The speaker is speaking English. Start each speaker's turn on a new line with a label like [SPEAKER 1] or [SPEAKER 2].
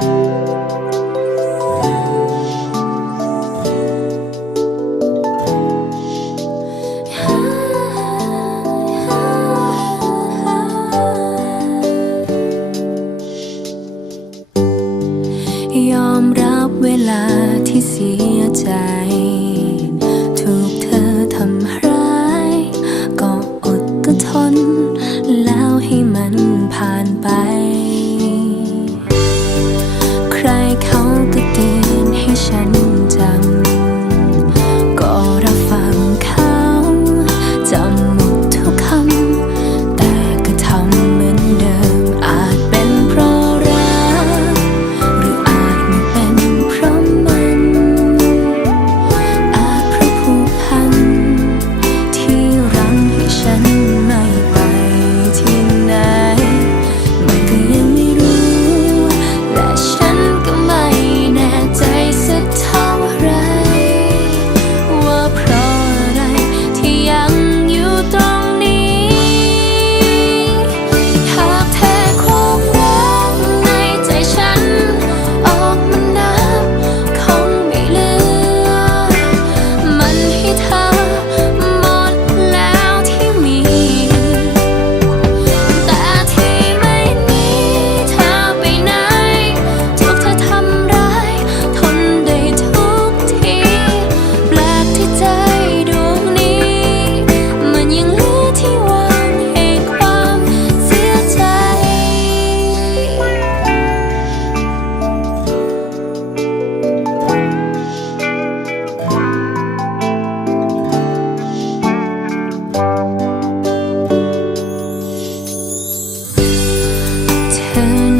[SPEAKER 1] Bye. turn